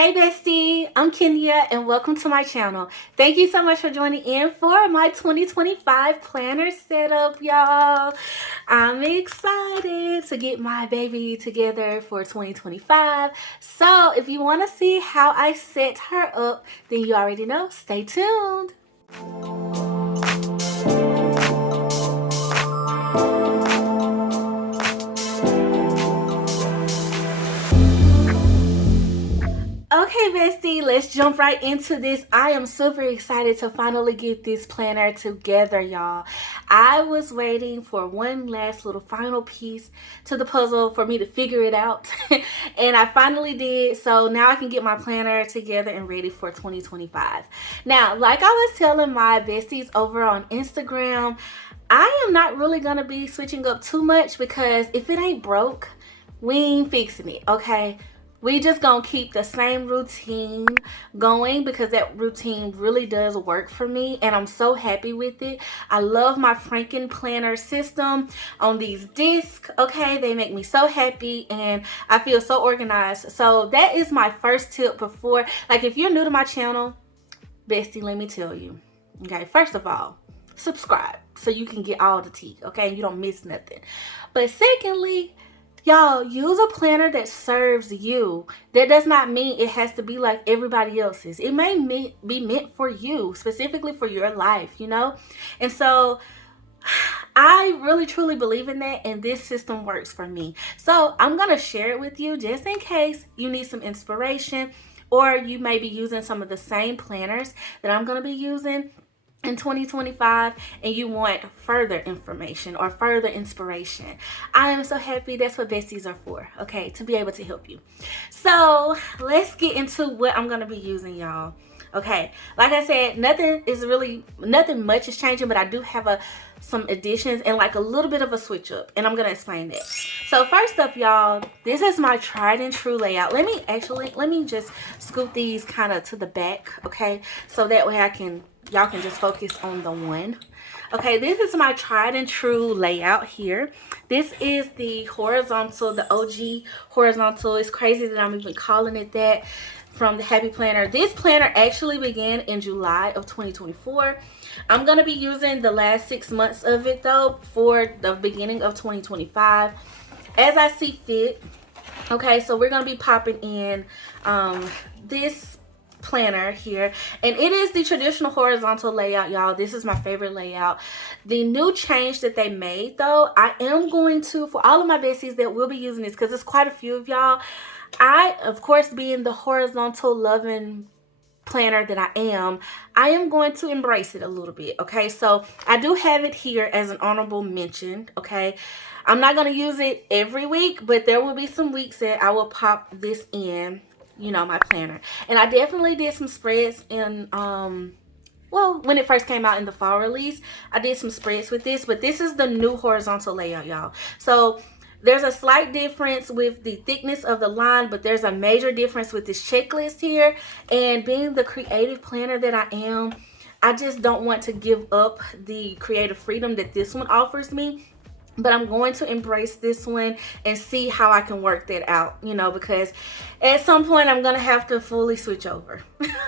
Hey Bestie, I'm Kenya and welcome to my channel. Thank you so much for joining in for my 2025 planner setup, y'all. I'm excited to get my baby together for 2025. So if you want to see how I set her up, then you already know. Stay tuned. Okay, Bestie, let's jump right into this. I am super excited to finally get this planner together, y'all. I was waiting for one last little final piece to the puzzle for me to figure it out, and I finally did. So now I can get my planner together and ready for 2025. Now, like I was telling my besties over on Instagram, I am not really going to be switching up too much because if it ain't broke, we ain't fixing it, okay? We just gonna keep the same routine going because that routine really does work for me and I'm so happy with it. I love my franken-planner system on these discs, okay? They make me so happy and I feel so organized. So that is my first tip before, like if you're new to my channel, Bestie, let me tell you, okay? First of all, subscribe so you can get all the tea, okay? You don't miss nothing. But secondly, y'all, use a planner that serves you. That does not mean it has to be like everybody else's. It may be meant for you, specifically for your life, you know? And so I really truly believe in that, and this system works for me. So I'm going to share it with you just in case you need some inspiration, or you may be using some of the same planners that I'm going to be using in 2025 and you want further information or further inspiration. I am so happy. That's what besties are for, okay, to be able to help you. So let's get into what I'm going to be using, y'all. Okay, like I said, nothing much is changing, but I do have some additions and like a little bit of a switch up, and I'm going to explain that. So first up, y'all, this is my tried and true layout. Let me just scoot these kind of to the back, okay, so that way y'all can just focus on the one. Okay, this is my tried and true layout here. This is the horizontal, the OG horizontal. It's crazy that I'm even calling it that, from the Happy Planner. This planner actually began in July of 2024. I'm going to be using the last 6 months of it though for the beginning of 2025 as I see fit. Okay, so we're going to be popping in this planner here, and it is the traditional horizontal layout, y'all. This is my favorite layout. The new change that they made though, I am going to, for all of my besties that will be using this, because it's quite a few of y'all, I, of course, being the horizontal loving planner that I am going to embrace it a little bit, okay? So I do have it here as an honorable mention, okay? I'm not going to use it every week, but there will be some weeks that I will pop this in, you know, my planner. And I definitely did some spreads in well, when it first came out in the fall release, I did some spreads with this, but this is the new horizontal layout, y'all. So there's a slight difference with the thickness of the line, but there's a major difference with this checklist here. And being the creative planner that I am, I just don't want to give up the creative freedom that this one offers me. But I'm going to embrace this one and see how I can work that out, you know, because at some point I'm going to have to fully switch over.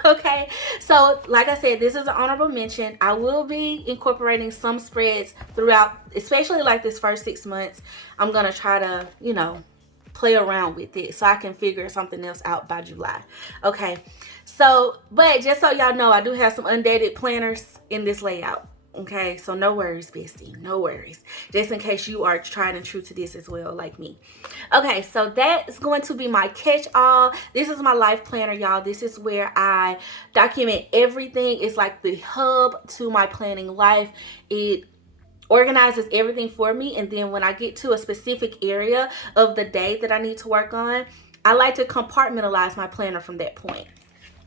Okay, so like I said, this is an honorable mention. I will be incorporating some spreads throughout, especially like this first 6 months. I'm going to try to, you know, play around with it so I can figure something else out by July. Okay, so, but just so y'all know, I do have some undated planners in this layout. Okay, so no worries, bestie, no worries, just in case you are tried and true to this as well, like me. Okay, so that is going to be my catch-all. This is my life planner, y'all. This is where I document everything. It's like the hub to my planning life. It organizes everything for me, and then when I get to a specific area of the day that I need to work on, I like to compartmentalize my planner from that point.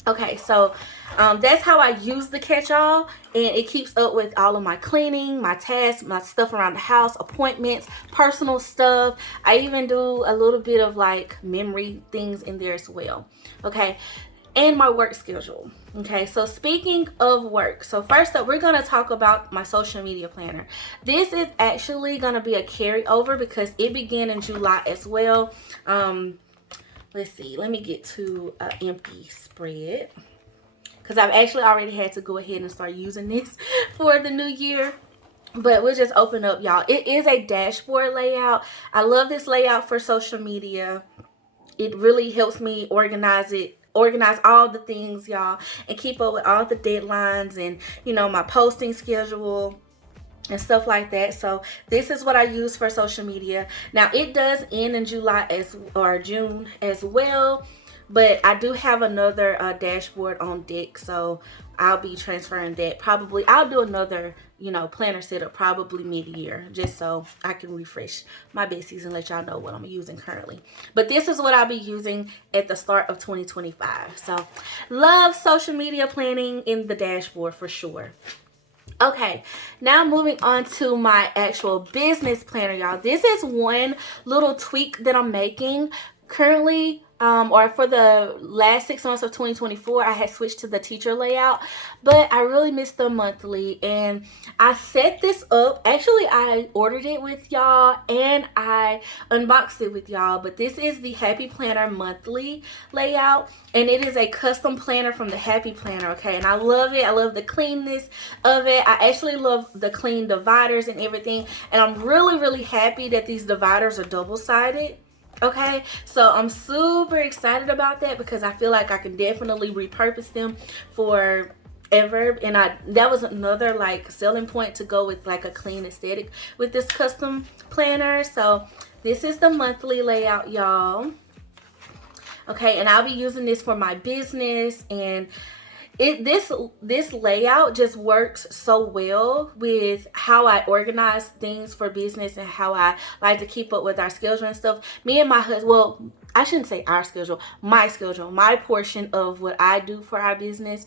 Okay, so that's how I use the catch-all, and it keeps up with all of my cleaning, my tasks, my stuff around the house, appointments, personal stuff. I even do a little bit of like memory things in there as well. Okay, and my work schedule. Okay, so speaking of work, so first up, we're going to talk about my social media planner. This is actually going to be a carryover because it began in July as well. let's see, let me get to an empty spread, because I've actually already had to go ahead and start using this for the new year. But we'll just open up, y'all. It is a dashboard layout. I love this layout for social media. It really helps me organize all the things, y'all, and keep up with all the deadlines and, you know, my posting schedule and stuff like that. So this is what I use for social media. Now it does end in June as well, but I do have another dashboard on deck, so I'll be transferring that. Probably I'll do another, you know, planner setup probably mid-year, just so I can refresh my Bessies and let y'all know what I'm using currently. But this is what I'll be using at the start of 2025. So love social media planning in the dashboard for sure. Okay, now moving on to my actual business planner, y'all. This is one little tweak that I'm making currently, or for the last 6 months of 2024. I had switched to the teacher layout, but I really missed the monthly, and I set this up. Actually, I ordered it with y'all and I unboxed it with y'all, but this is the Happy Planner monthly layout, and it is a custom planner from the Happy Planner, okay? And I love it. I love the cleanness of it. I actually love the clean dividers and everything, and I'm really happy that these dividers are double-sided. Okay, so I'm super excited about that because I feel like I can definitely repurpose them for ever. And that was another like selling point to go with like a clean aesthetic with this custom planner. So this is the monthly layout, y'all. Okay, and I'll be using this for my business, and this layout just works so well with how I organize things for business and how I like to keep up with our schedule and stuff. Me and my husband, well, I shouldn't say our schedule, my portion of what I do for our business.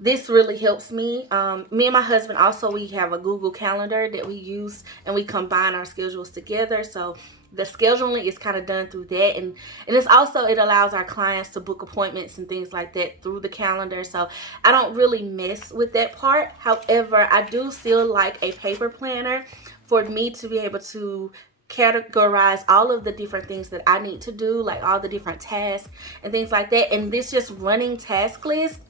This really helps me. Me and my husband also, we have a Google Calendar that we use, and we combine our schedules together. So the scheduling is kind of done through that, and it's also, it allows our clients to book appointments and things like that through the calendar. So I don't really mess with that part. However, I do still like a paper planner for me to be able to categorize all of the different things that I need to do, like all the different tasks and things like that. And this just running task list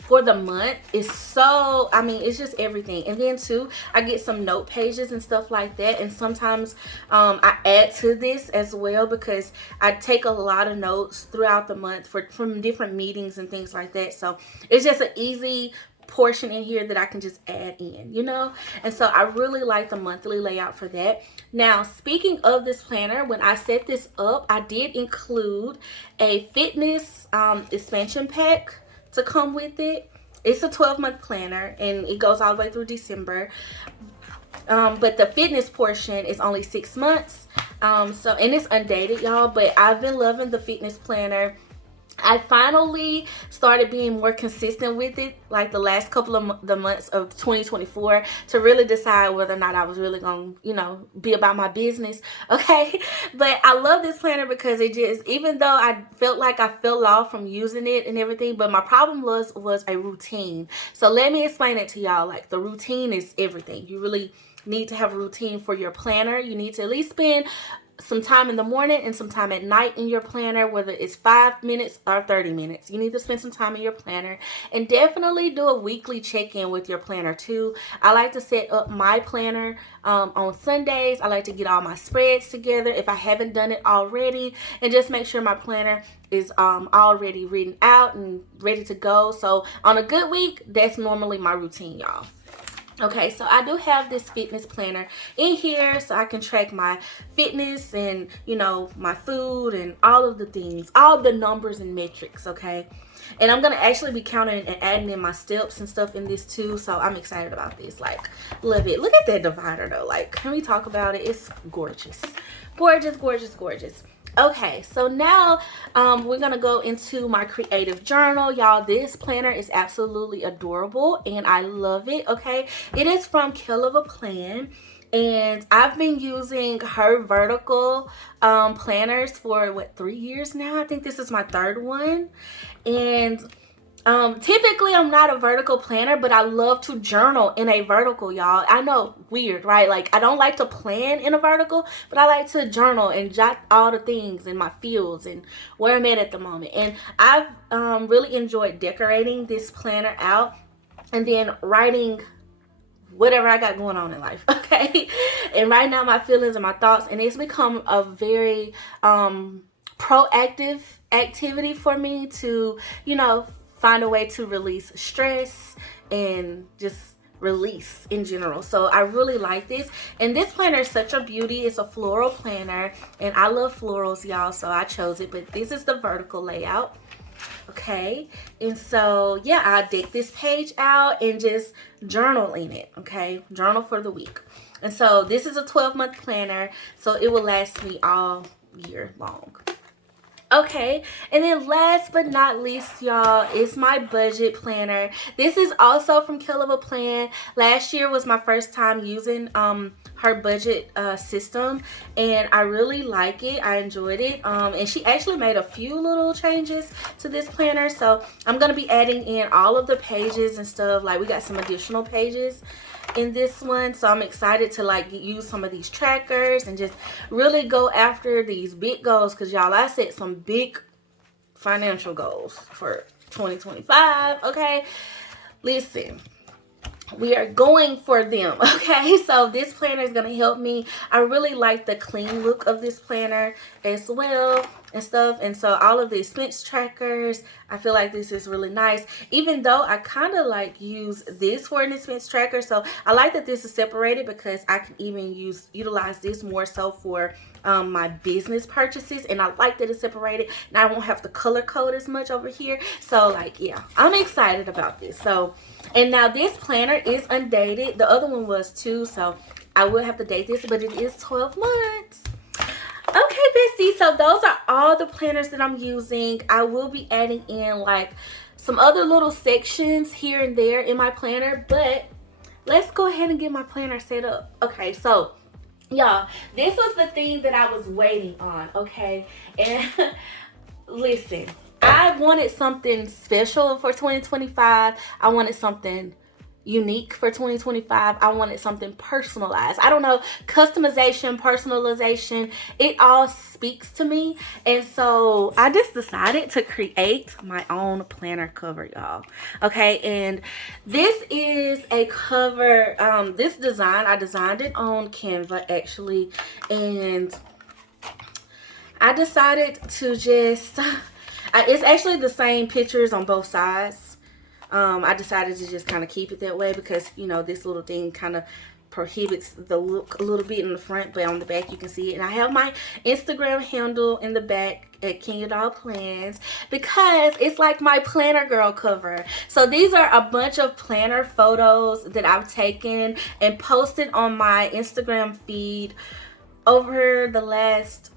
for the month is so, I mean, it's just everything. And then too, I get some note pages and stuff like that, and sometimes I add to this as well because I take a lot of notes throughout the month from different meetings and things like that. So it's just an easy portion in here that I can just add in, you know. And so I really like the monthly layout for that. Now, speaking of this planner, when I set this up, I did include a fitness expansion pack to come with it. It's a 12-month planner, and it goes all the way through December. But the fitness portion is only 6 months. So, and it's undated, y'all, but I've been loving the fitness planner. I finally started being more consistent with it, like the last couple of the months of 2024, to really decide whether or not I was really going to, you know, be about my business. Okay. But I love this planner because it just, even though I felt like I fell off from using it and everything, but my problem was a routine. So let me explain it to y'all. Like, the routine is everything. You really need to have a routine for your planner. You need to at least spend some time in the morning and some time at night in your planner, whether it's 5 minutes or 30 minutes. You need to spend some time in your planner, and definitely do a weekly check-in with your planner too. I like to set up my planner on Sundays. I like to get all my spreads together if I haven't done it already, and just make sure my planner is already written out and ready to go. So on a good week, that's normally my routine, y'all. Okay, so I do have this fitness planner in here so I can track my fitness and, you know, my food and all of the things, all the numbers and metrics, okay? And I'm going to actually be counting and adding in my steps and stuff in this too, so I'm excited about this. Like, love it. Look at that divider though. Like, can we talk about it? It's gorgeous. Gorgeous, gorgeous, gorgeous. Okay, so now we're gonna go into my creative journal, y'all. This planner is absolutely adorable and I love it. Okay, it is from KellofaPlan, and I've been using her vertical planners for 3 years now. I think this is my third one, and Typically I'm not a vertical planner, but I love to journal in a vertical, y'all. I know, weird, right? Like, I don't like to plan in a vertical, but I like to journal and jot all the things in my fields and where I'm at the moment. And I've really enjoyed decorating this planner out and then writing whatever I got going on in life, okay? And writing out my feelings and my thoughts, and it's become a very proactive activity for me to, you know, find a way to release stress and just release in general. So I really like this, and this planner is such a beauty. It's a floral planner, and I love florals, y'all, so I chose it. But this is the vertical layout, okay? And so yeah, I deck this page out and just journal in it, okay? Journal for the week. And so this is a 12-month planner, so it will last me all year long. Okay, and then last but not least, y'all, is my budget planner. This is also from KellofaPlan. Last year was my first time using her budget system, and I really like it. I enjoyed it, and she actually made a few little changes to this planner, so I'm gonna be adding in all of the pages and stuff. Like, we got some additional pages in this one, so I'm excited to like use some of these trackers and just really go after these big goals, because y'all, I set some big financial goals for 2025. Okay, listen, we are going for them, okay? So this planner is going to help me. I really like the clean look of this planner as well and stuff. And so all of the expense trackers, I feel like this is really nice, even though I kind of like use this for an expense tracker. So I like that this is separated, because I can even utilize this more so for my business purchases, and I like that it's separated, and I won't have to color code as much over here. So like, yeah, I'm excited about this. So, and now this planner is undated. The other one was too, so I will have to date this, but it is 12 months. Okay, bestie, so those are all the planners that I'm using. I will be adding in like some other little sections here and there in my planner, but let's go ahead and get my planner set up. Okay, so y'all, this was the thing that I was waiting on, okay? And listen, I wanted something special for 2025. I wanted something unique for 2025. I wanted something personalized. I don't know, customization, personalization, it all speaks to me. And so I just decided to create my own planner cover, y'all. Okay, and this is a cover, this design, I designed it on Canva actually, and I decided to just, it's actually the same pictures on both sides. I decided to just kind of keep it that way, because, you know, this little thing kind of prohibits the look a little bit in the front, but on the back you can see it. And I have my Instagram handle in the back at KellofaPlan, because it's like my planner girl cover. So these are a bunch of planner photos that I've taken and posted on my Instagram feed over the last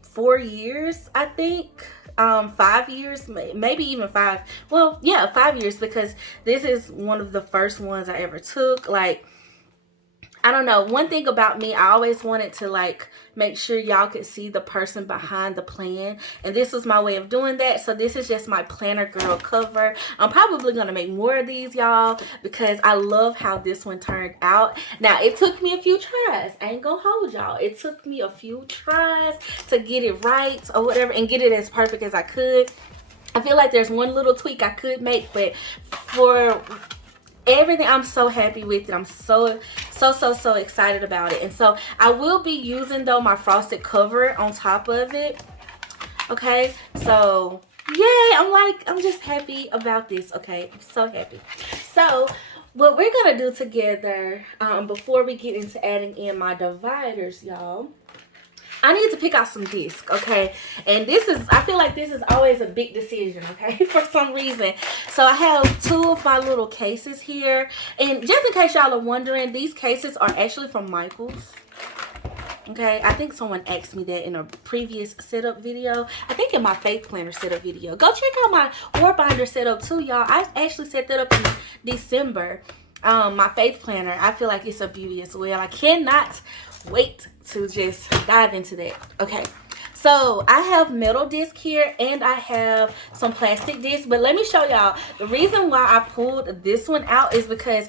4 years, I think. 5 years, maybe even 5. Well, yeah, 5 years, because this is one of the first ones I ever took. Like, I don't know, one thing about me, I always wanted to like make sure y'all could see the person behind the plan, and this was my way of doing that. So this is just my planner girl cover. I'm probably gonna make more of these, y'all, because I love how this one turned out. Now, it took me a few tries, I ain't gonna hold y'all, it took me a few tries to get it right or whatever, and get it as perfect as I could. I feel like there's one little tweak I could make, but for everything, I'm so happy with it. I'm so excited about it. And so I will be using, though, my frosted cover on top of it. Okay, so yay, I'm just happy about this. Okay, I'm so happy. So what we're gonna do together, before we get into adding in my dividers, y'all, I need to pick out some discs, okay? And this is, I feel like this is always a big decision, okay? For some reason. So I have 2 of my little cases here. And just in case y'all are wondering, these cases are actually from Michael's. Okay, I think someone asked me that in a previous setup video. I think in my faith planner setup video. Go check out my war binder setup too, y'all. I actually set that up in December. My faith planner, I feel like it's a beauty as well. I cannot wait to just dive into that. Okay, So I have metal disc here and I have some plastic disc, but let me show y'all. The reason why I pulled this one out is because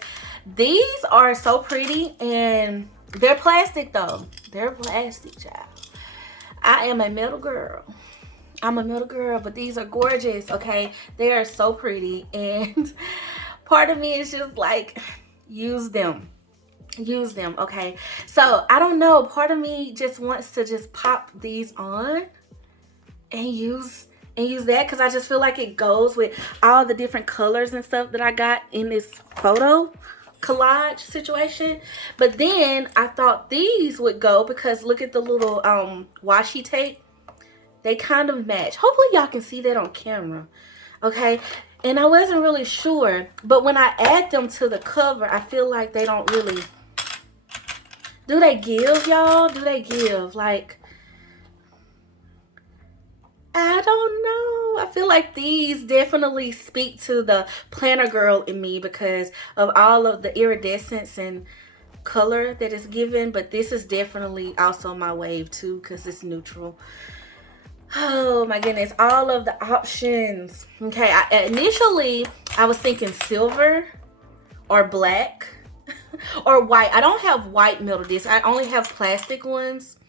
these are so pretty and they're plastic though. They're plastic, child. I am a metal girl. I'm a metal girl, but these are gorgeous, okay? They are so pretty, and part of me is just like, use them, okay? So I don't know, part of me just wants to just pop these on and use that, because I just feel like it goes with all the different colors and stuff that I got in this photo collage situation. But then I thought these would go because look at the little washi tape. They kind of match. Hopefully y'all can see that on camera, okay? And I wasn't really sure, but when I add them to the cover, I feel like they don't really, do they give, y'all? Do they give? Like, I don't know. I feel like these definitely speak to the planner girl in me because of all of the iridescence and color that is given, but this is definitely also my wave too because it's neutral. Oh my goodness, all of the options. Okay, initially I was thinking silver or black or white. I don't have white metal discs. I only have plastic ones.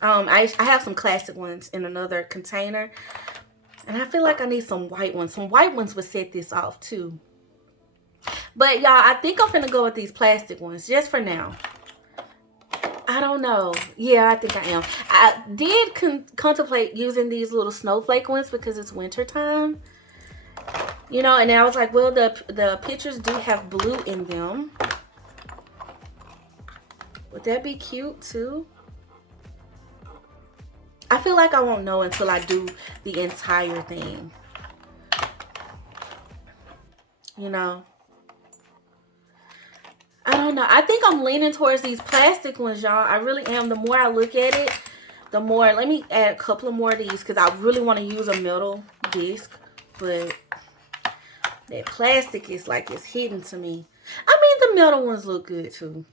I have some classic ones in another container. And I feel like I need some white ones. Some white ones would set this off too. But y'all, I think I'm gonna go with these plastic ones just for now. I don't know. Yeah, I think I am. I did contemplate using these little snowflake ones because it's winter time. You know, and then I was like, well, the pictures do have blue in them. Would that be cute too? I feel like I won't know until I do the entire thing. You know? I don't know. I think I'm leaning towards these plastic ones, y'all. I really am. The more I look at it, the more. Let me add a couple of more of these because I really want to use a metal disc. But that plastic is like it's hidden to me. I mean, the metal ones look good too.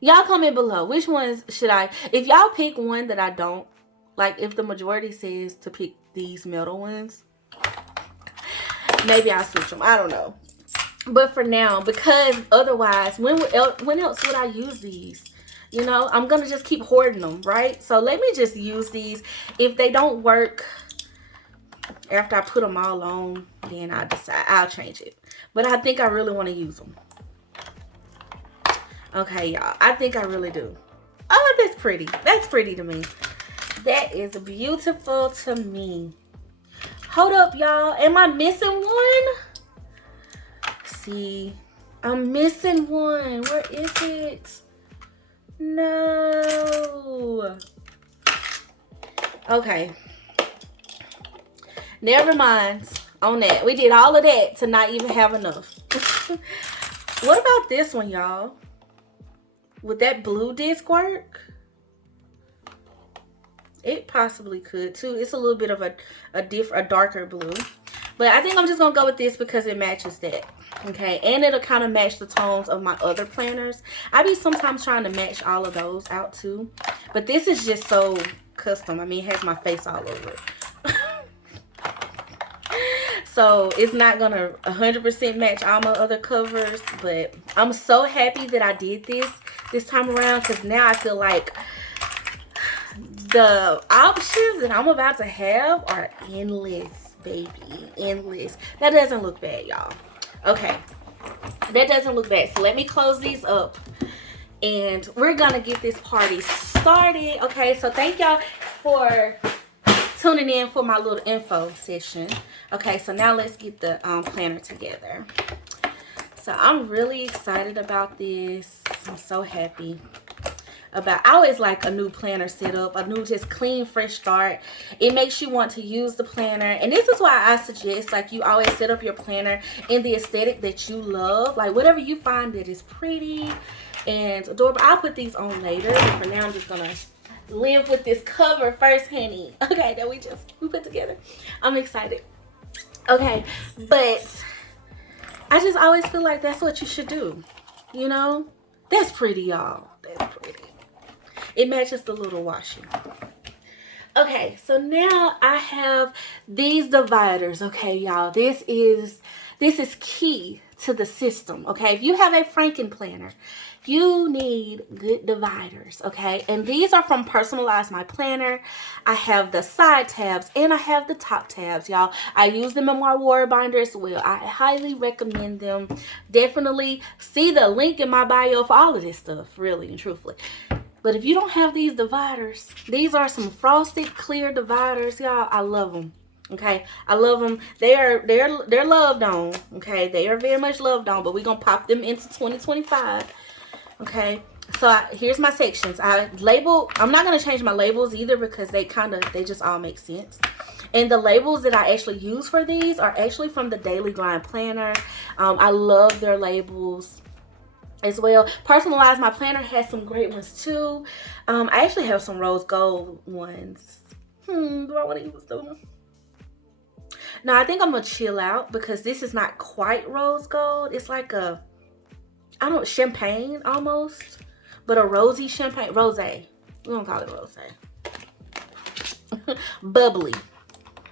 Y'all comment below. Which ones should I? If y'all pick one that I don't, like if the majority says to pick these metal ones, maybe I'll switch them. I don't know. But for now, because otherwise, when else would I use these? You know, I'm going to just keep hoarding them, right? So let me just use these. If they don't work after I put them all on, then I'll decide. I'll change it. But I think I really want to use them. Okay, y'all. I think I really do. Oh, that's pretty. That's pretty to me. That is beautiful to me. Hold up, y'all. Am I missing one? See, I'm missing one. Where is it? No. Okay. Never mind on that. We did all of that to not even have enough. What about this one, y'all? Would that blue disc work? It possibly could too. It's a little bit of a darker blue. But I think I'm just going to go with this because it matches that. Okay. And it'll kind of match the tones of my other planners. I be sometimes trying to match all of those out too. But this is just so custom. I mean, it has my face all over it. So it's not going to 100% match all my other covers. But I'm so happy that I did this time around. Because now I feel like the options that I'm about to have are endless. Baby, endless. That doesn't look bad, y'all. Okay, that doesn't look bad. So let me close these up and we're gonna get this party started. Okay, so thank y'all for tuning in for my little info session. Okay, so now let's get the planner together. So I'm really excited about this. I'm so happy about. I always like a new planner setup, a new just clean fresh start. It makes you want to use the planner, and this is why I suggest like you always set up your planner in the aesthetic that you love, like whatever you find that is pretty and adorable. I'll put these on later, but for now I'm just gonna live with this cover first, honey. Okay, that we put together. I'm excited. Okay, but I just always feel like that's what you should do, you know. That's pretty, y'all. That's pretty. It matches the little washi. Okay, so now I have these dividers. Okay, y'all, this is key to the system. Okay, if you have a Franken planner, you need good dividers. Okay, and these are from Personalize My Planner. I have the side tabs and I have the top tabs, y'all. I use them in my word binder as well. I highly recommend them. Definitely see the link in my bio for all of this stuff, really and truthfully. But if you don't have these dividers, these are some frosted clear dividers, y'all. I love them. Okay, I love them. They're loved on. Okay, they are very much loved on. But we're gonna pop them into 2025. Okay, so here's my sections. I'm not gonna change my labels either because they just all make sense. And the labels that I actually use for these are actually from the Daily Grind Planner. I love their labels as well. Personalize My Planner has some great ones too. I actually have some rose gold ones. Do I want to use them? No, I think I'm gonna chill out because this is not quite rose gold. It's like a, champagne almost, but a rosy champagne. Rose. We don't call it rose. Bubbly.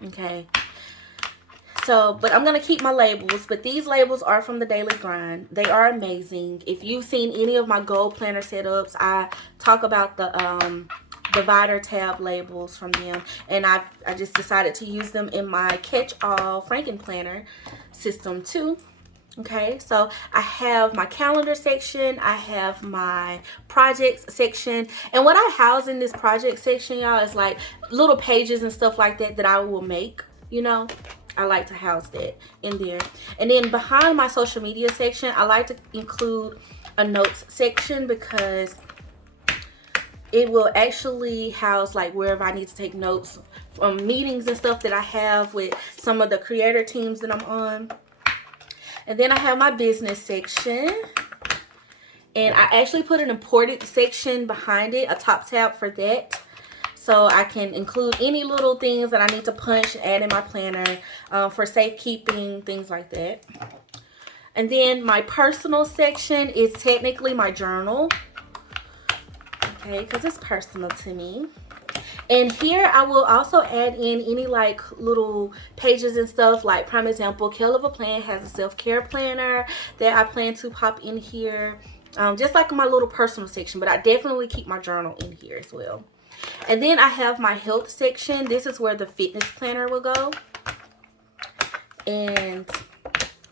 Okay. So, but I'm going to keep my labels. But these labels are from the Daily Grind. They are amazing. If you've seen any of my gold planner setups, I talk about the divider tab labels from them. And I just decided to use them in my catch-all Franken planner system too. Okay, so I have my calendar section. I have my projects section. And what I house in this project section, y'all, is like little pages and stuff like that I will make, you know. I like to house that in there. And then behind my social media section, I like to include a notes section because it will actually house like wherever I need to take notes from meetings and stuff that I have with some of the creator teams that I'm on. And then I have my business section. And I actually put an important section behind it, a top tab for that. So I can include any little things that I need to punch, add in my planner for safekeeping, things like that. And then my personal section is technically my journal. Okay, because it's personal to me. And here I will also add in any like little pages and stuff. Like prime example, KellofaPlan has a self-care planner that I plan to pop in here. Just like my little personal section, but I definitely keep my journal in here as well. And then I have my health section. This is where the fitness planner will go. And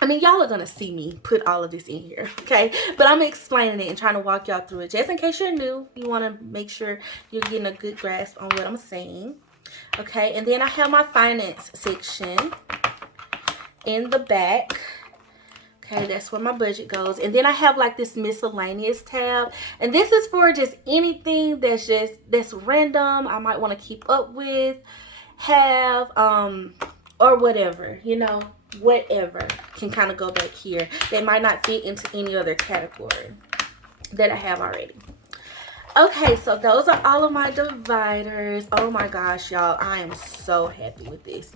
I mean, y'all are going to see me put all of this in here, okay? But I'm explaining it and trying to walk y'all through it. Just in case you're new, you want to make sure you're getting a good grasp on what I'm saying. Okay, and then I have my finance section in the back. Okay, that's where my budget goes. And then I have like this miscellaneous tab. And this is for just anything that's random I might want to keep up with, have, or whatever, you know, whatever can kind of go back here. They might not fit into any other category that I have already. Okay, so those are all of my dividers. Oh my gosh, y'all, I am so happy with this.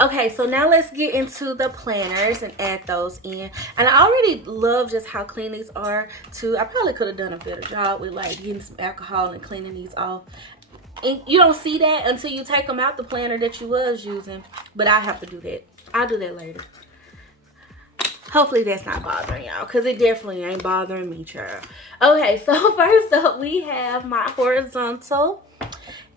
Okay, so now let's get into the planners and add those in. And I already love just how clean these are too. I probably could have done a better job with like getting some alcohol and cleaning these off. And you don't see that until you take them out the planner that you was using. But I have to do that. I'll do that later. Hopefully that's not bothering y'all, because it definitely ain't bothering me, child. Okay, so first up we have my horizontal.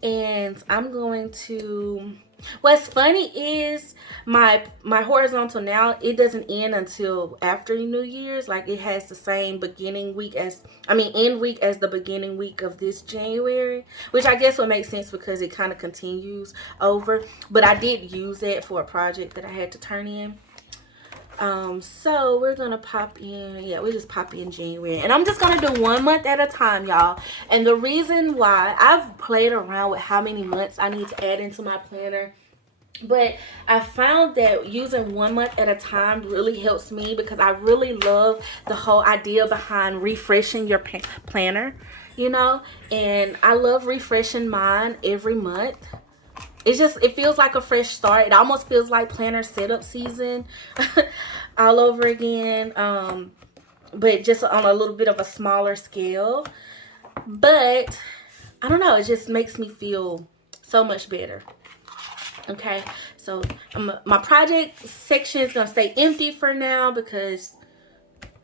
And I'm going to... What's funny is my horizontal now, it doesn't end until after New Year's. Like it has the same end week as the beginning week of this January, which I guess would make sense because it kind of continues over. But I did use it for a project that I had to turn in. So we're gonna pop in, we just pop in January, and I'm just gonna do 1 month at a time, y'all. And the reason why, I've played around with how many months I need to add into my planner, but I found that using 1 month at a time really helps me because I really love the whole idea behind refreshing your planner, you know. And I love refreshing mine every month. It feels like a fresh start. It almost feels like planner setup season all over again, but just on a little bit of a smaller scale. But I don't know, it just makes me feel So much better. Okay, so my project section is gonna stay empty for now because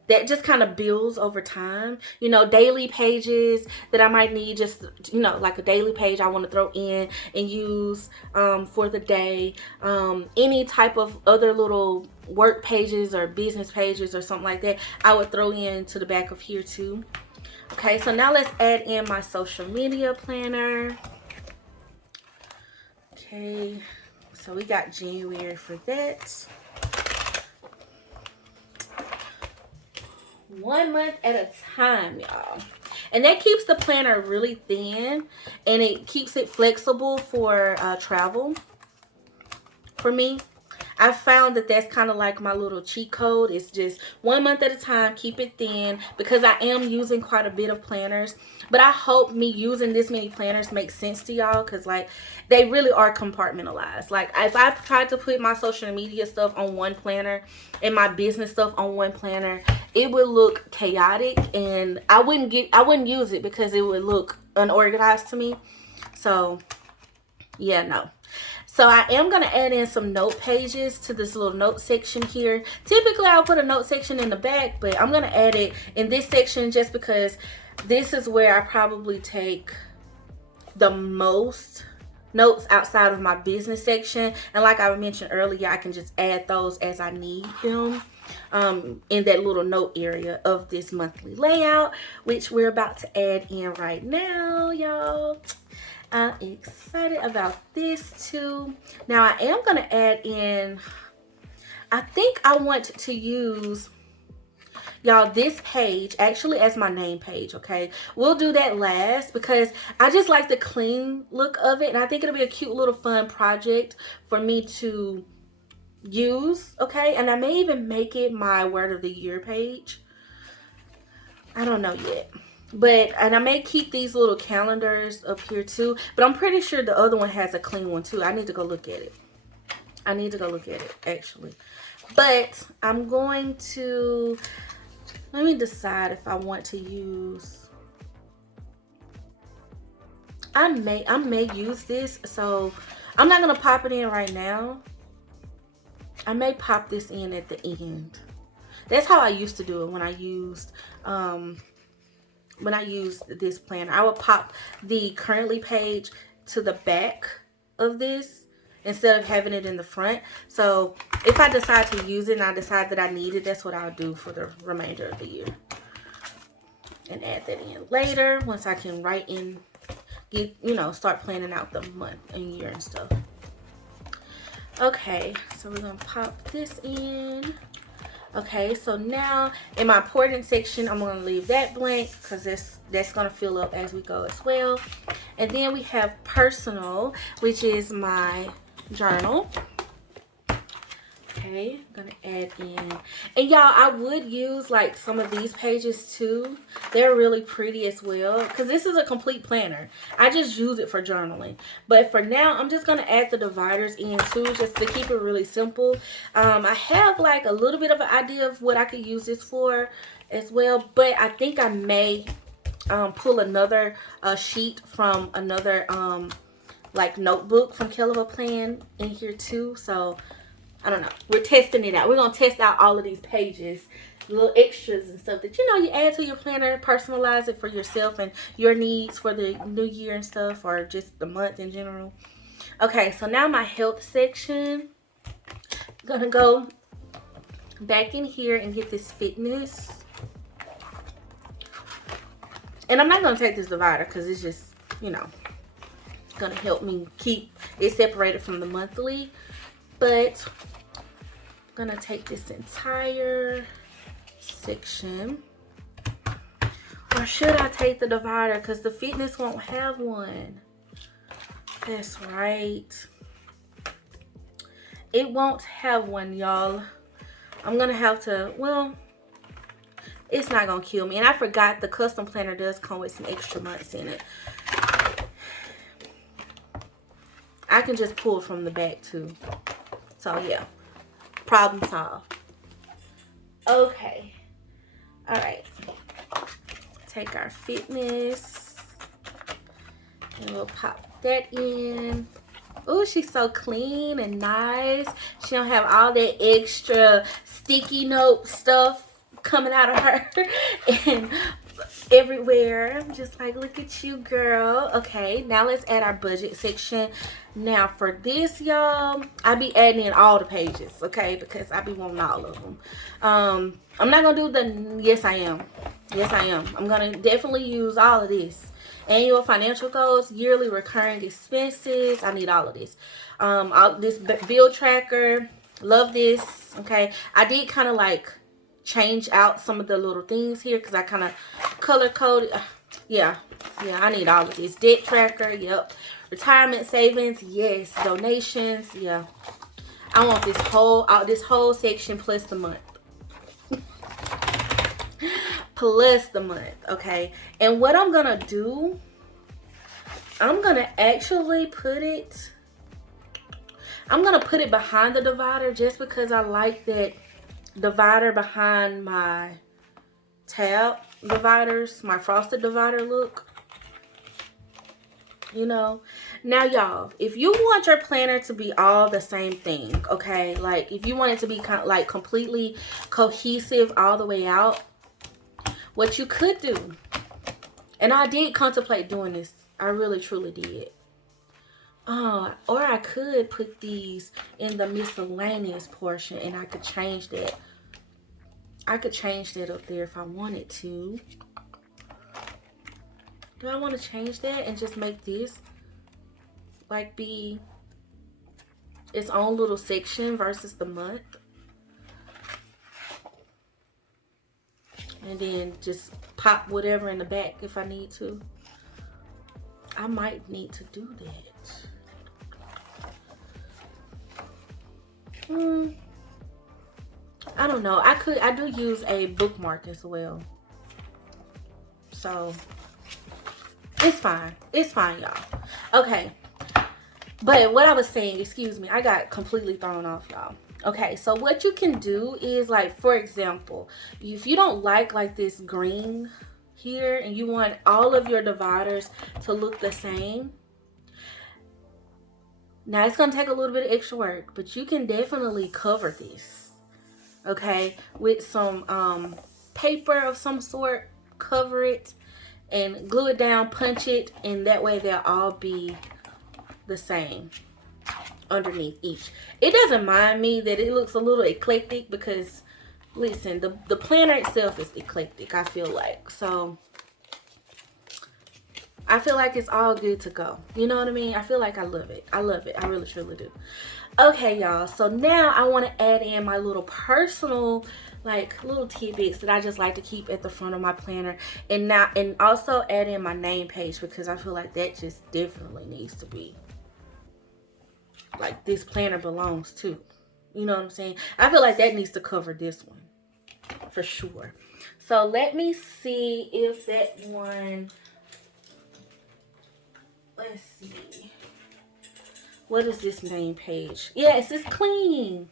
that just kind of builds over time. You know, daily pages that I might need, just, you know, like a daily page I want to throw in and use for the day. Any type of other little work pages or business pages or something like that, I would throw into the back of here too. Okay, so now let's add in my social media planner. Okay, so we got January for that. 1 month at a time, y'all. And that keeps the planner really thin, and it keeps it flexible for travel for me. I found that that's kind of like my little cheat code. It's just 1 month at a time, keep it thin, because I am using quite a bit of planners. But I hope me using this many planners makes sense to y'all, because like they really are compartmentalized. Like if I tried to put my social media stuff on one planner and my business stuff on one planner, it would look chaotic, and I wouldn't use it because it would look unorganized to me. So yeah, no. So I am going to add in some note pages to this little note section here. Typically, I'll put a note section in the back, but I'm going to add it in this section just because this is where I probably take the most notes outside of my business section. And like I mentioned earlier, I can just add those as I need them in that little note area of this monthly layout, which we're about to add in right now, y'all. I'm excited about this too. Now I am going to add in, I think I want to use, y'all, this page actually as my name page. Okay, we'll do that last because I just like the clean look of it, and I think it'll be a cute little fun project for me to use. Okay, and I may even make it my word of the year page. I don't know yet. And I may keep these little calendars up here too. But I'm pretty sure the other one has a clean one too. I need to go look at it. I need to go look at it actually. But I'm going to, let me decide if I want to use, I may use this. So I'm not going to pop it in right now. I may pop this in at the end. That's how I used to do it when I used this planner. I would pop the currently page to the back of this instead of having it in the front. So if I decide to use it and I decide that I need it, that's what I'll do for the remainder of the year. And add that in later once I can write in, start planning out the month and year and stuff. Okay, so we're gonna pop this in. Okay, so now in my important section, I'm going to leave that blank because that's going to fill up as we go as well. And then we have personal, which is my journal. Okay, I'm going to add in. And y'all, I would use like some of these pages too. They're really pretty as well because this is a complete planner. I just use it for journaling. But for now, I'm just going to add the dividers in too, just to keep it really simple. I have like a little bit of an idea of what I could use this for as well. But I think I may pull another sheet from another like notebook from KellofaPlan in here too. So I don't know. We're testing it out. We're going to test out all of these pages, little extras and stuff that, you add to your planner, personalize it for yourself and your needs for the new year and stuff, or just the month in general. Okay, so now my health section. I'm going to go back in here and get this fitness. And I'm not going to take this divider because it's just, going to help me keep it separated from the monthly. But I'm gonna take this entire section, or should I take the divider because the fitness won't have one? That's right, it won't have one, y'all. I'm gonna have to, well, it's not gonna kill me. And I forgot the custom planner does come with some extra months in it. I can just pull from the back too. So yeah, problem solved. Okay, all right. Take our fitness and we'll pop that in. Oh, she's so clean and nice. She don't have all that extra sticky note stuff coming out of her and everywhere. I'm just like, look at you, girl. Okay, now let's add our budget section. Now for this, y'all, I be adding in all the pages, okay, because I be wanting all of them. I'm not gonna do the, yes I am, I'm gonna definitely use all of this. Annual financial goals, yearly recurring expenses, I need all of this. All this bill tracker, love this. Okay, I did kind of like change out some of the little things here because I kind of color coded. Yeah, I need all of this. Debt tracker, yep. Retirement savings, yes. Donations, yeah. I want this whole section plus the month. Plus the month, okay. And what I'm gonna do, I'm gonna actually put it behind the divider, just because I like that divider behind my tab dividers, my frosted divider look, you know. Now y'all, if you want your planner to be all the same thing, okay, like if you want it to be kind of like completely cohesive all the way out, what you could do, and I did contemplate doing this, I really truly did, or I could put these in the miscellaneous portion and I could change that. I could change that up there if I wanted to. Do I want to change that and just make this like be its own little section versus the month? And then just pop whatever in the back if I need to. I might need to do that. I don't know. I do use a bookmark as well. So it's fine. It's fine, y'all. Okay. But what I was saying, excuse me, I got completely thrown off, y'all. Okay, so what you can do is, like, for example, if you don't like this green here and you want all of your dividers to look the same, now it's going to take a little bit of extra work, but you can definitely cover this, okay, with some paper of some sort. Cover it and glue it down, punch it, and that way they'll all be the same underneath each. It doesn't mind me that it looks a little eclectic, because listen, the planner itself is eclectic, I feel like. So I feel like it's all good to go. You know what I mean? I feel like I love it. I love it. I really truly do. Okay, y'all. So now I want to add in my little personal, like, little tidbits that I just like to keep at the front of my planner, and also add in my name page, because I feel like that just definitely needs to be, like, this planner belongs to. You know what I'm saying? I feel like that needs to cover this one for sure. So let me see if that one, let's see, what is this name page? Yes, it's clean.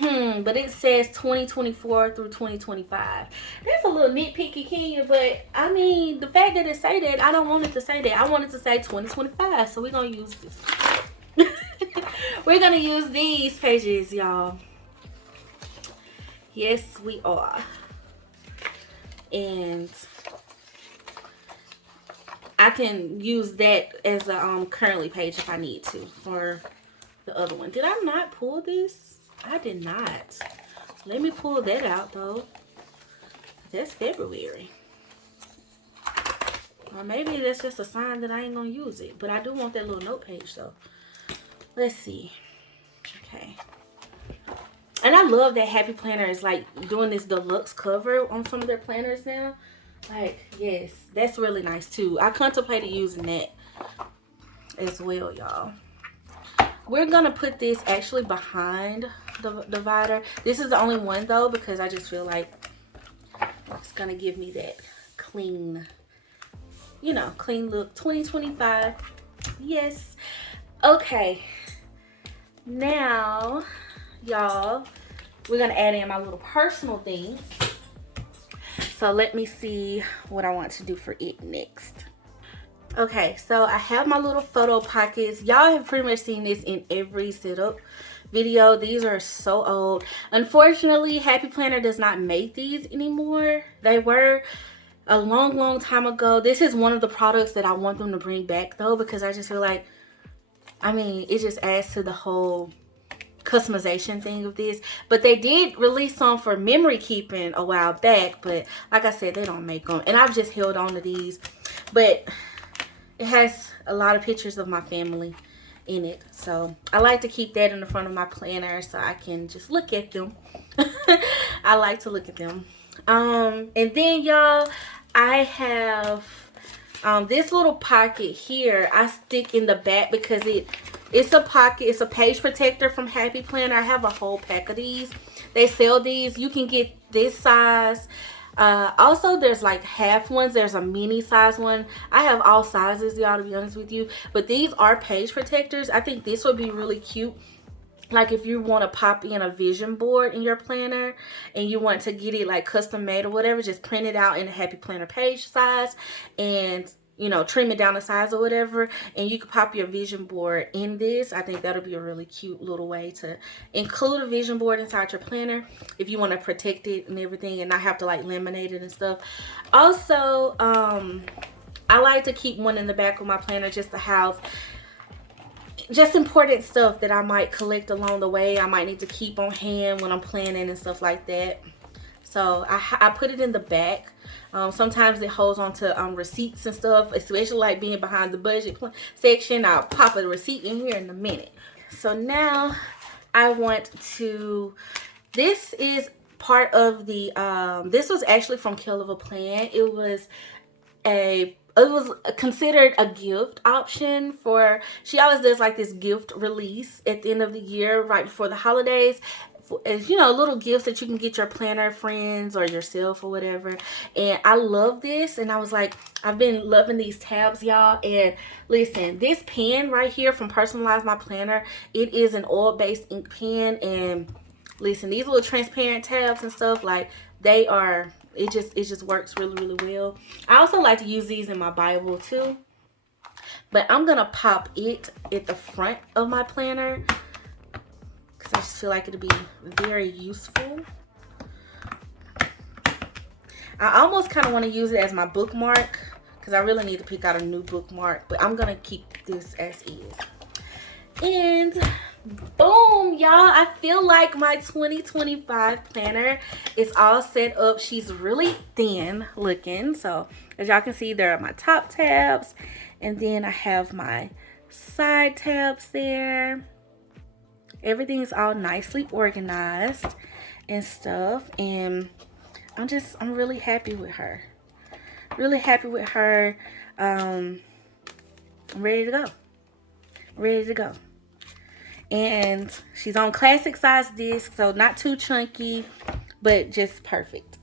But it says 2024 through 2025. That's a little nitpicky, Kenya, but I mean, the fact that it say that, I don't want it to say that. I want it to say 2025, so we're gonna use this. We're gonna use these pages, y'all. Yes, we are. And I can use that as a currently page if I need to for the other one. Did I not pull this? I did not. Let me pull that out though. That's February. Or maybe that's just a sign that I ain't gonna use it. But I do want that little note page though. Let's see. Okay. And I love that Happy Planner is like doing this deluxe cover on some of their planners now. Like, yes, that's really nice too. I contemplated using that as well, y'all. We're gonna put this actually behind the divider. This is the only one though, because I just feel like it's gonna give me that clean, you know, clean look. 2025. Yes. Okay. Now, y'all, we're gonna add in my little personal things. So let me see what I want to do for it next. Okay, so I have my little photo pockets. Y'all have pretty much seen this in every setup video. These are so old. Unfortunately, Happy Planner does not make these anymore. They were a long time ago. This is one of the products that I want them to bring back though, because I just feel like, I mean, it just adds to the whole customization thing of this. But they did release some for memory keeping a while back, but like I said, they don't make them, and I've just held on to these. But it has a lot of pictures of my family in it, so I like to keep that in the front of my planner so I can just look at them. I like to look at them. And then y'all, I have this little pocket here. I stick in the back because it's a pocket. It's a page protector from Happy Planner. I have a whole pack of these. They sell these. You can get this size. Also, there's like half ones. There's a mini size one. I have all sizes, y'all, to be honest with you. But these are page protectors. I think this would be really cute. Like if you want to pop in a vision board in your planner and you want to get it like custom made or whatever, just print it out in a Happy Planner page size and, you know, trim it down to size or whatever, and you could pop your vision board in this. I think that'll be a really cute little way to include a vision board inside your planner if you want to protect it and everything and not have to like laminate it and stuff. Also, I like to keep one in the back of my planner just to house just important stuff that I might collect along the way. I might need to keep on hand when I'm planning and stuff like that. So I put it in the back. Sometimes it holds on to receipts and stuff, especially like being behind the budget section. I'll pop a receipt in here in a minute. So now I want to, this is part of the, this was actually from KellofaPlan. It was considered a gift option for, she always does like this gift release at the end of the year right before the holidays, as you know, little gifts that you can get your planner friends or yourself or whatever. And I love this, and I was like, I've been loving these tabs, y'all. And listen, this pen right here from Personalize My Planner, it is an oil-based ink pen. And listen, these little transparent tabs and stuff, like they are, it just works really well. I also like to use these in my Bible too, but I'm gonna pop it at the front of my planner because I just feel like it'll be very useful. I almost kind of want to use it as my bookmark because I really need to pick out a new bookmark, but I'm gonna keep this as is. And boom, y'all, I feel like my 2025 planner is all set up. She's really thin looking, so as y'all can see, there are my top tabs, and then I have my side tabs there. Everything's all nicely organized and stuff, and I'm really happy with her. Really happy with her. I'm ready to go. Ready to go. And she's on classic size disc, so not too chunky, but just perfect.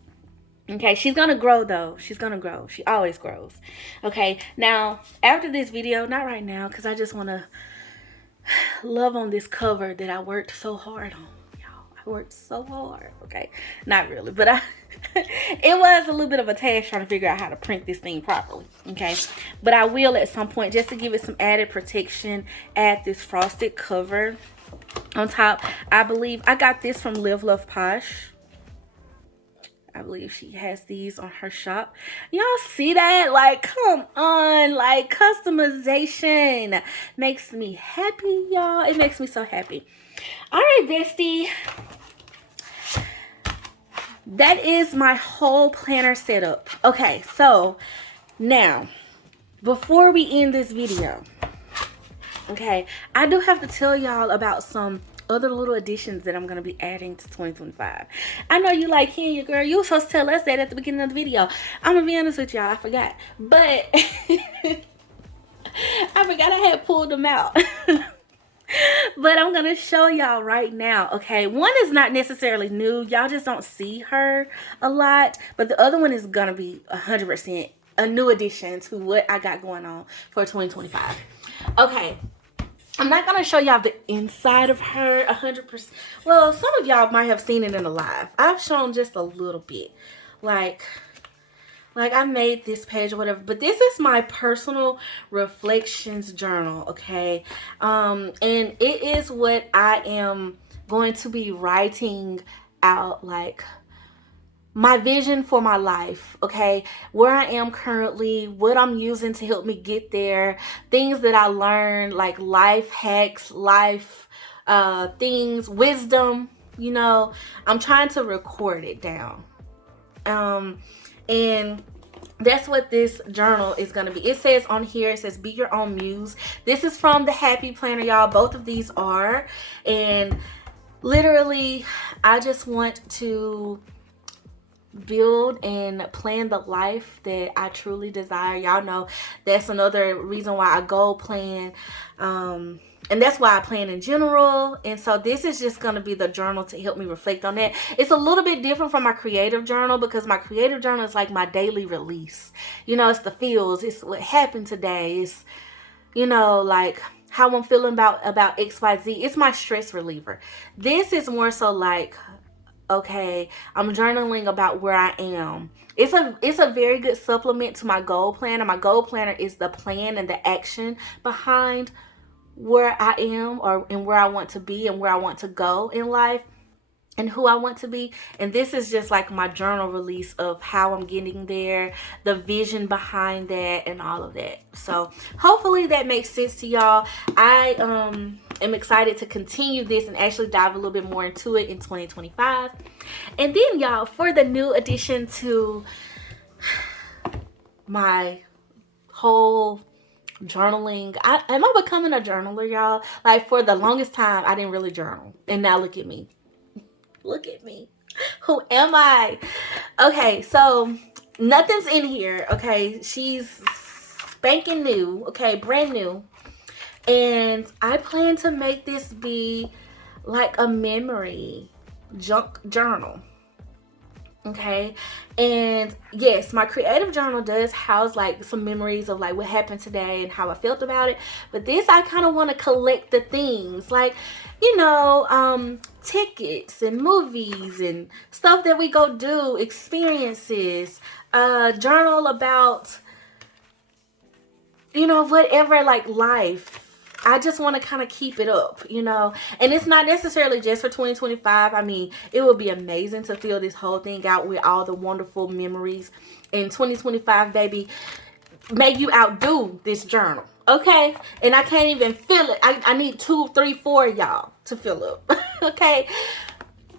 Okay, she's gonna grow though. She's gonna grow. She always grows. Okay, now after this video, not right now, because I just want to love on this cover that I worked so hard on. Y'all, I worked so hard. Okay, not really, but it was a little bit of a task trying to figure out how to print this thing properly. Okay, but I will at some point, just to give it some added protection, add this frosted cover on top. I believe I got this from Live Love Posh. I believe she has these on her shop. Y'all see that? Like, come on. Like, customization makes me happy, y'all. It makes me so happy. All right, bestie. That is my whole planner setup. Okay, so now, before we end this video, okay, I do have to tell y'all about some other little additions that I'm going to be adding to 2025. I know you like hearing your girl. You were supposed to tell us that at the beginning of the video. I'm going to be honest with y'all. I forgot. But I forgot I had pulled them out. But I'm going to show y'all right now. Okay, one is not necessarily new. Y'all just don't see her a lot. But the other one is going to be 100% a new addition to what I got going on for 2025. Okay. I'm not going to show y'all the inside of her 100%. Well, some of y'all might have seen it in the live. I've shown just a little bit. Like like I made this page or whatever, but this is my personal reflections journal, okay? And it is what I am going to be writing out, like my vision for my life, okay? Where I am currently, what I'm using to help me get there, things that I learned, like life hacks, life things, wisdom, you know. I'm trying to record it down. And that's what this journal is going to be. It says on here, it says be your own muse. This is from the Happy Planner, y'all. Both of these are. And literally, I just want to build and plan the life that I truly desire. Y'all know that's another reason why I goal plan. And that's why I plan in general. And so this is just going to be the journal to help me reflect on that. It's a little bit different from my creative journal, because my creative journal is like my daily release. You know, it's the feels. It's what happened today. It's, you know, like how I'm feeling about XYZ. It's my stress reliever. This is more so like, okay, I'm journaling about where I am. It's a very good supplement to my goal planner. My goal planner is the plan and the action behind where I am, and where I want to be and where I want to go in life and who I want to be. And this is just like my journal release of how I'm getting there, the vision behind that, and all of that. So hopefully that makes sense to y'all. I am excited to continue this and actually dive a little bit more into it in 2025. And then, y'all, for the new addition to my whole journaling, am I becoming a journaler, y'all? Like, for the longest time I didn't really journal, and now look at me. Look at me. Who am I? Okay, so nothing's in here, okay? She's spanking new, okay, brand new. And I plan to make this be like a memory junk journal. Okay, and yes, my creative journal does house like some memories of like what happened today and how I felt about it. But this, I kind of want to collect the things, like, you know, tickets and movies and stuff that we go do, experiences, journal about, you know, whatever, like life. I just want to kind of keep it up, you know. And it's not necessarily just for 2025. I mean, it would be amazing to fill this whole thing out with all the wonderful memories in 2025, baby. May you outdo this journal, okay? And I can't even fill it. I need 2, 3, 4 y'all to fill up, okay?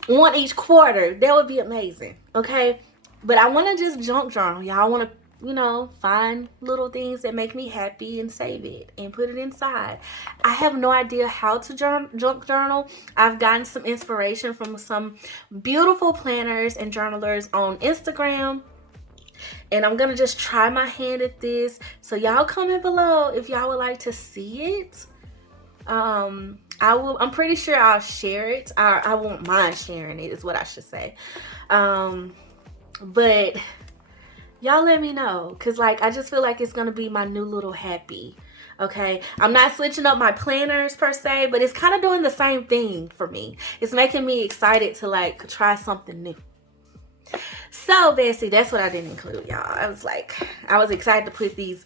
One each quarter. That would be amazing, okay? But I want to just junk journal, y'all. I want to, you know, find little things that make me happy and save it and put it inside. I have no idea how to junk journal. I've gotten some inspiration from some beautiful planners and journalers on Instagram, and I'm gonna just try my hand at this. So y'all comment below if y'all would like to see it. I'm pretty sure I'll share it. I won't mind sharing it, is what I should say. But y'all let me know, because like I just feel like it's gonna be my new little happy. Okay, I'm not switching up my planners per se, but it's kind of doing the same thing for me. It's making me excited to like try something new. So Bestie, that's what I didn't include, y'all. I was excited to put this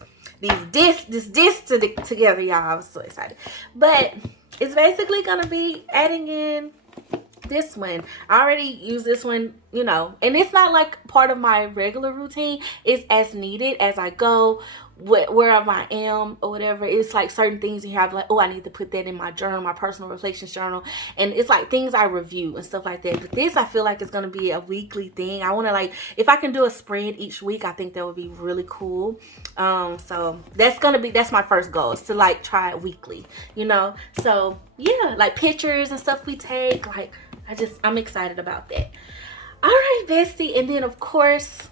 disc together, y'all. I was so excited. But it's basically gonna be adding in this one. I already use this one, you know, and it's not like part of my regular routine. It's as needed as I go, wherever I am or whatever. It's like certain things in here I'm like, oh, I need to put that in my journal, my personal reflections journal. And it's like things I review and stuff like that. But this, I feel like it's going to be a weekly thing. I want to, like, if I can do a spread each week, I think that would be really cool. So that's my first goal, is to like try it weekly, you know. So yeah, like pictures and stuff we take, like I'm excited about that. All right, Bestie. And then of course,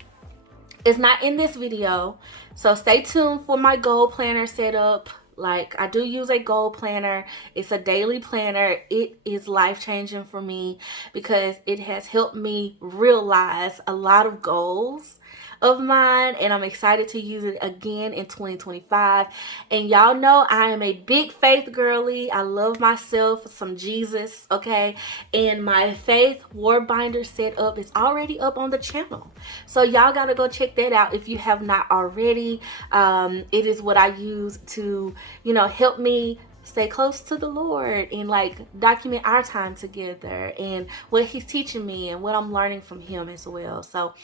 it's not in this video, so stay tuned for my goal planner setup. Like, I do use a goal planner. It's a daily planner. It is life-changing for me because it has helped me realize a lot of goals of mine, and I'm excited to use it again in 2025. And y'all know I am a big faith girly. I love myself some Jesus, okay? And my faith war binder setup is already up on the channel, so y'all gotta go check that out if you have not already. It is what I use to, you know, help me stay close to the Lord and like document our time together and what he's teaching me and what I'm learning from him as well. So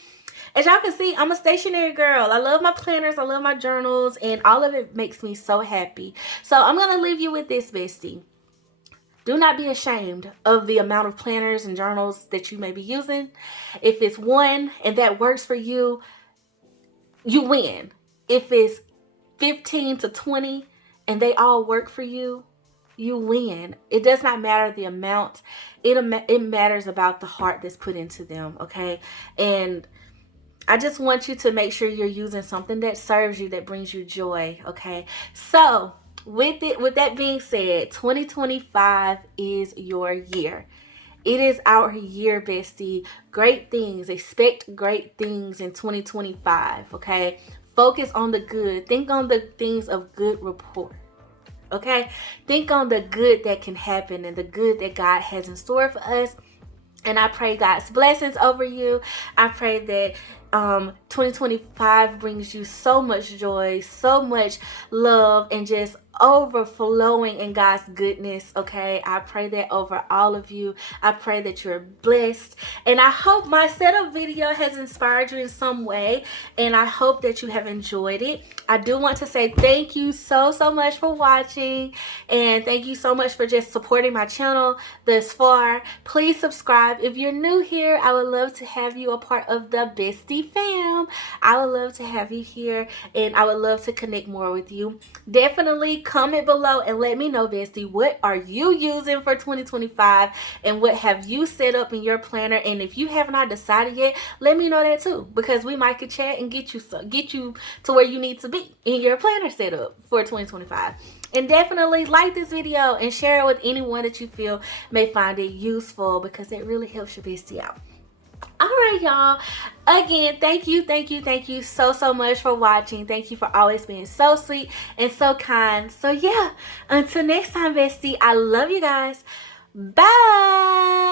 as y'all can see, I'm a stationary girl. I love my planners, I love my journals, and all of it makes me so happy. So I'm gonna leave you with this, bestie. Do not be ashamed of the amount of planners and journals that you may be using. If it's one and that works for you, you win. If it's 15 to 20 and they all work for you, you win. It does not matter the amount. It matters about the heart that's put into them, okay? And I just want you to make sure you're using something that serves you, that brings you joy, okay? So with that being said, 2025 is your year. It is our year, bestie. Great things. Expect great things in 2025, okay? Focus on the good. Think on the things of good report, okay? Think on the good that can happen and the good that God has in store for us. And I pray God's blessings over you. I pray that 2025 brings you so much joy, so much love, and just overflowing in God's goodness, okay? I pray that over all of you. I pray that you're blessed, and I hope my setup video has inspired you in some way, and I hope that you have enjoyed it. I do want to say thank you so much for watching, and thank you so much for just supporting my channel thus far. Please subscribe. If you're new here, I would love to have you a part of the Bestie fam. I would love to have you here, and I would love to connect more with you. Definitely comment below and let me know, bestie, what are you using for 2025 and what have you set up in your planner? And if you have not decided yet, let me know that too, because we might could chat and get you to where you need to be in your planner setup for 2025. And definitely like this video and share it with anyone that you feel may find it useful, because it really helps your bestie out. All right, y'all. Again, thank you so much for watching. Thank you for always being so sweet and so kind. So yeah, until next time, bestie, I love you guys. Bye.